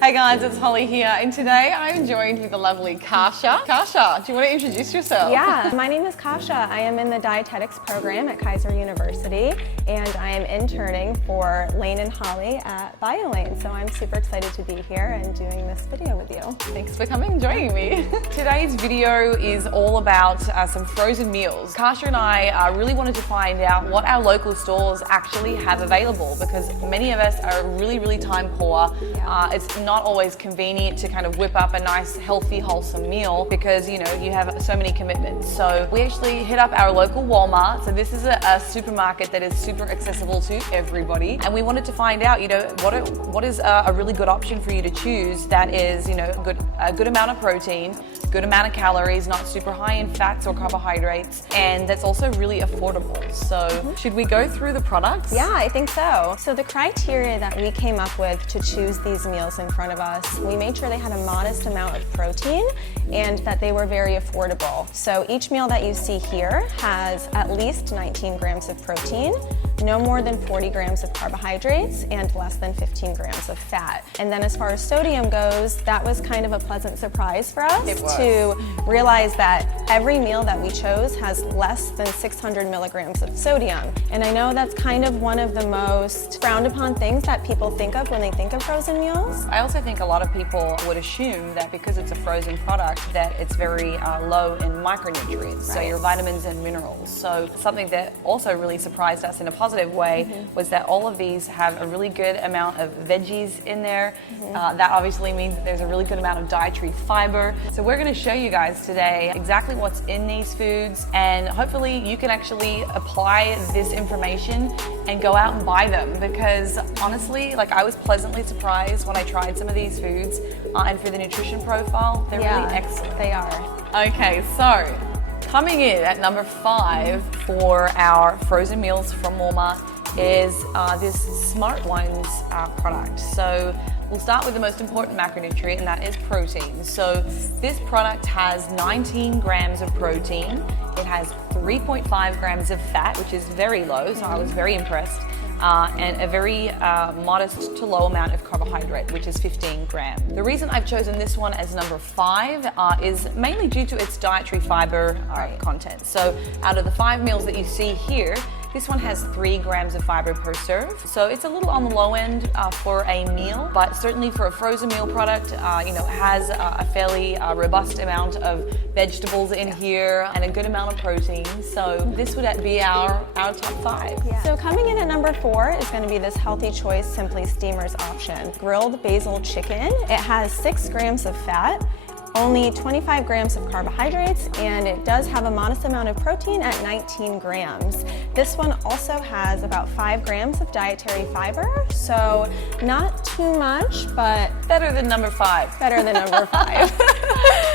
Hey guys, it's Holly here, and today I'm joined with the lovely Kasha. Kasha, do you want to introduce yourself? Yeah, my name is Kasha. I am in the Dietetics program at Kaiser University, and I am interning for Lane and Holly at BioLane. So I'm super excited to be here and doing this video with you. Thanks for coming and joining me. Today's video is all about some frozen meals. Kasha and I really wanted to find out what our local stores actually have available, because many of us are really time poor. It's not always convenient to kind of whip up a nice, healthy, wholesome meal because, you know, you have so many commitments. So we actually hit up our local Walmart. So this is a supermarket that is super accessible to everybody. And we wanted to find out, you know, what is a really good option for you to choose that is, you know, a good amount of protein, good amount of calories, not super high in fats or carbohydrates, and that's also really affordable. So should we go through the products? Yeah, I think so. So the criteria that we came up with to choose these meals in front of us, we made sure they had a modest amount of protein and that they were very affordable. So each meal that you see here has at least 19 grams of protein, no more than 40 grams of carbohydrates, and less than 15 grams of fat. And then as far as sodium goes, that was kind of a pleasant surprise for us to realize that every meal that we chose has less than 600 milligrams of sodium. And I know that's kind of one of the most frowned upon things that people think of when they think of frozen meals. I also think a lot of people would assume that because it's a frozen product that it's very low in micronutrients, so your vitamins and minerals. So something that also really surprised us in a positive way was that all of these have a really good amount of veggies in there. That obviously means that there's a really good amount of dietary fiber. So we're going to show you guys today exactly what's in these foods, and hopefully you can actually apply this information and go out and buy them, because honestly, like, I was pleasantly surprised when I tried some of these foods, and for the nutrition profile, they're really excellent. They are. Okay, so coming in at number 5 for our frozen meals from Walmart is this Smart Ones product. So we'll start with the most important macronutrient, and that is protein. So this product has 19 grams of protein. It has 3.5 grams of fat, which is very low, so I was very impressed. And a very modest to low amount of carbohydrate, which is 15 grams. The reason I've chosen this one as number 5 is mainly due to its dietary fiber content. So out of the 5 meals that you see here, this one has 3 grams of fiber per serve. So it's a little on the low end for a meal, but certainly for a frozen meal product, you know, it has a fairly robust amount of vegetables in here and a good amount of protein. So this would be our top 5. Yeah. So coming in at number 4 is going to be this Healthy Choice Simply Steamers option. Grilled basil chicken. It has 6 grams of fat, only 25 grams of carbohydrates, and it does have a modest amount of protein at 19 grams. This one also has about 5 grams of dietary fiber, so not too much, but better than number 5. Better than number 5.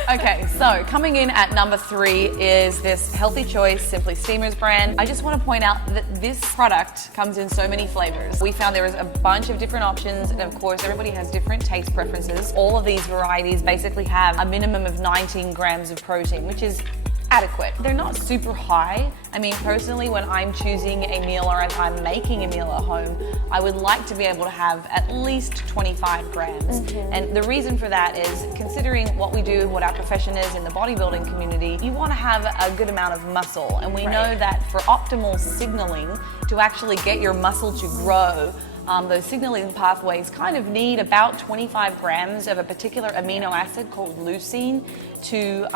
Okay, so coming in at number 3 is this Healthy Choice Simply Steamers brand. I just want to point out that this product comes in so many flavors. We found there was a bunch of different options, and of course everybody has different taste preferences. All of these varieties basically have a minimum of 19 grams of protein, which is adequate. They're not super high. I mean, personally, when I'm choosing a meal or if I'm making a meal at home, I would like to be able to have at least 25 grams. And the reason for that is, considering what we do and what our profession is in the bodybuilding community, you want to have a good amount of muscle. And we know that for optimal signaling, to actually get your muscle to grow, those signaling pathways kind of need about 25 grams of a particular amino acid called leucine to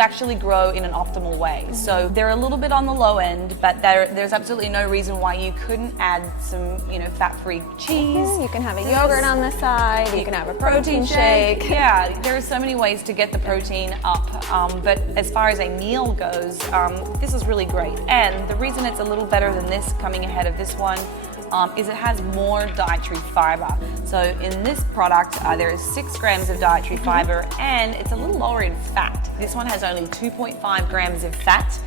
actually grow in an optimal way. So they're a little bit on the low end, but there's absolutely no reason why you couldn't add some, you know, fat-free cheese. You can have a yogurt on the side. You can have a protein shake. Yeah, there are so many ways to get the protein up. But as far as a meal goes, this is really great. And the reason it's a little better than this, coming ahead of this one, is it has more dietary fiber. So in this product, there is 6 grams of dietary fiber, and it's a little lower in fat. This one has only 2.5 grams of fat,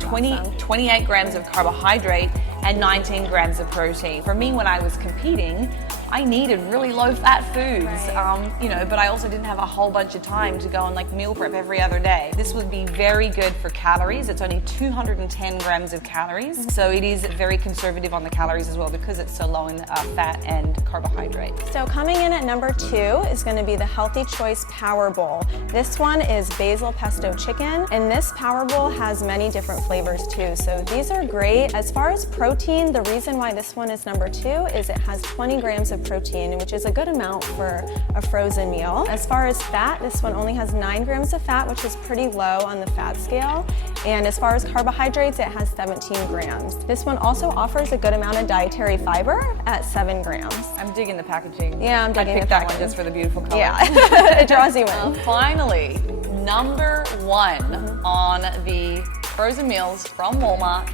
28 grams of carbohydrate, and 19 grams of protein. For me, when I was competing, I needed really low-fat foods, Right. you know, but I also didn't have a whole bunch of time to go and like meal prep every other day. This would be very good for calories. It's only 210 grams of calories, so it is very conservative on the calories as well because it's so low in fat and carbohydrate. So coming in at number 2 is going to be the Healthy Choice Power Bowl. This one is basil pesto chicken, and this Power Bowl has many different flavors too. So these are great. As far as protein, the reason why this one is number 2 is it has 20 grams of protein, which is a good amount for a frozen meal. As far as fat, this one only has 9 grams of fat, which is pretty low on the fat scale. And as far as carbohydrates, it has 17 grams. This one also offers a good amount of dietary fiber at 7 grams. I'm digging the packaging. Yeah, I'm digging I picked the that one packaging. just for the beautiful color. Yeah, it draws you in. Finally, number 1 on the frozen meals from Walmart.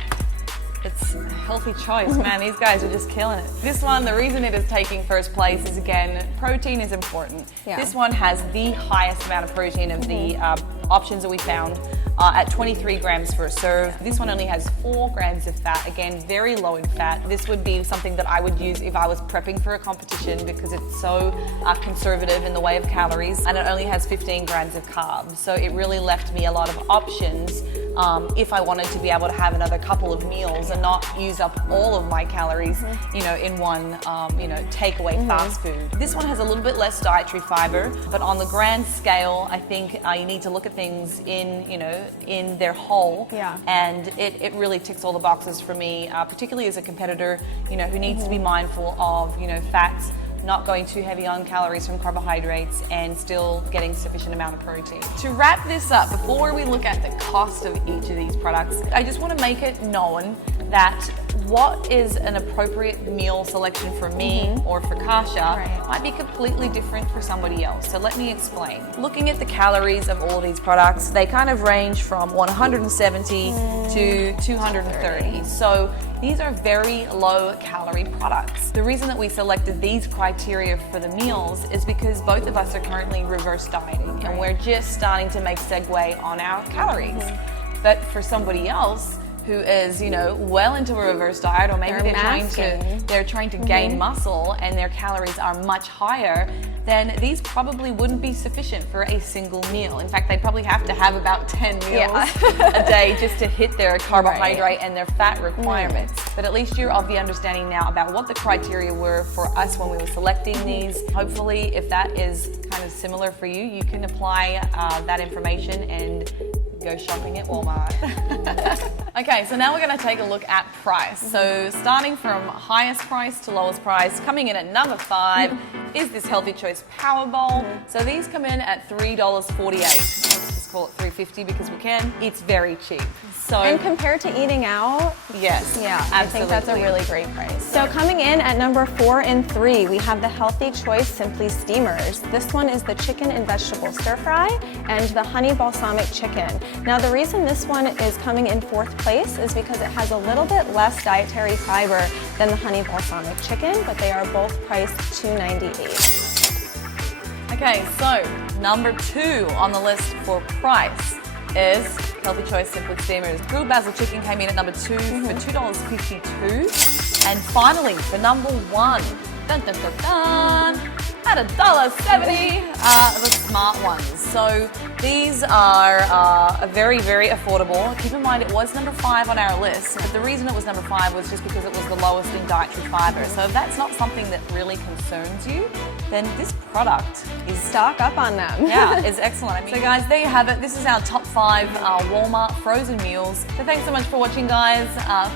It's a healthy choice, man. These guys are just killing it. This one, the reason it is taking first place is, again, protein is important. Yeah. This one has the highest amount of protein of the options that we found at 23 grams for a serve. This one only has 4 grams of fat. Again, very low in fat. This would be something that I would use if I was prepping for a competition because it's so conservative in the way of calories, and it only has 15 grams of carbs. So it really left me a lot of options if I wanted to be able to have another couple of meals and not use up all of my calories, you know, in one, you know, takeaway fast food. This one has a little bit less dietary fiber, but on the grand scale, I think you need to look at things in, you know, in their whole. Yeah. And it really ticks all the boxes for me, particularly as a competitor, you know, who needs to be mindful of, you know, fats, not going too heavy on calories from carbohydrates, and still getting sufficient amount of protein. To wrap this up, before we look at the cost of each of these products, I just want to make it known that what is an appropriate meal selection for me or for Kasha might be completely different for somebody else. So let me explain. Looking at the calories of all of these products, they kind of range from 170 to 230. So these are very low calorie products. The reason that we selected these criteria for the meals is because both of us are currently reverse dieting and we're just starting to make segue on our calories. But for somebody else who is, you know, well into a reverse diet, or maybe they're trying to gain muscle and their calories are much higher, then these probably wouldn't be sufficient for a single meal. In fact, they'd probably have to have about 10 meals a day just to hit their carbohydrate and their fat requirements. But at least you're of the understanding now about what the criteria were for us when we were selecting these. Hopefully, if that is kind of similar for you, you can apply that information and go shopping at Walmart. Okay, so now we're going to take a look at price. So starting from highest price to lowest price, coming in at number 5 is this Healthy Choice Power Bowl. So these come in at $3.48. Let's just call it $3.50 because we can. It's very cheap. So, and compared to eating out, yes, yeah, absolutely. I think that's a really great price. So coming in at number 4 and 3, we have the Healthy Choice Simply Steamers. This one is the chicken and vegetable stir fry and the honey balsamic chicken. Now the reason this one is coming in 4th place is because it has a little bit less dietary fiber than the honey balsamic chicken, but they are both priced $2.98. Okay, so number 2 on the list for price is Healthy Choice Simply Steamers. Grilled basil chicken came in at number 2 for $2.52. And finally, the number 1, dun, dun, dun, dun, at $1.70, the smart ones. So these are very, very affordable. Keep in mind it was number 5 on our list, but the reason it was number 5 was just because it was the lowest in dietary fiber. So if that's not something that really concerns you, then this product is... Stock up on them. Yeah, is excellent. I mean, so guys, there you have it. This is our top 5 Walmart frozen meals. So thanks so much for watching, guys.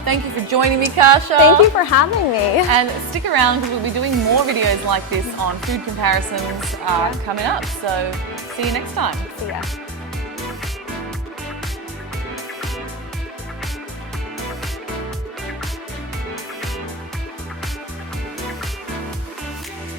Thank you for joining me, Kasha. Thank you for having me. And stick around because we'll be doing more videos like this on food comparisons coming up. So see you next time. See ya.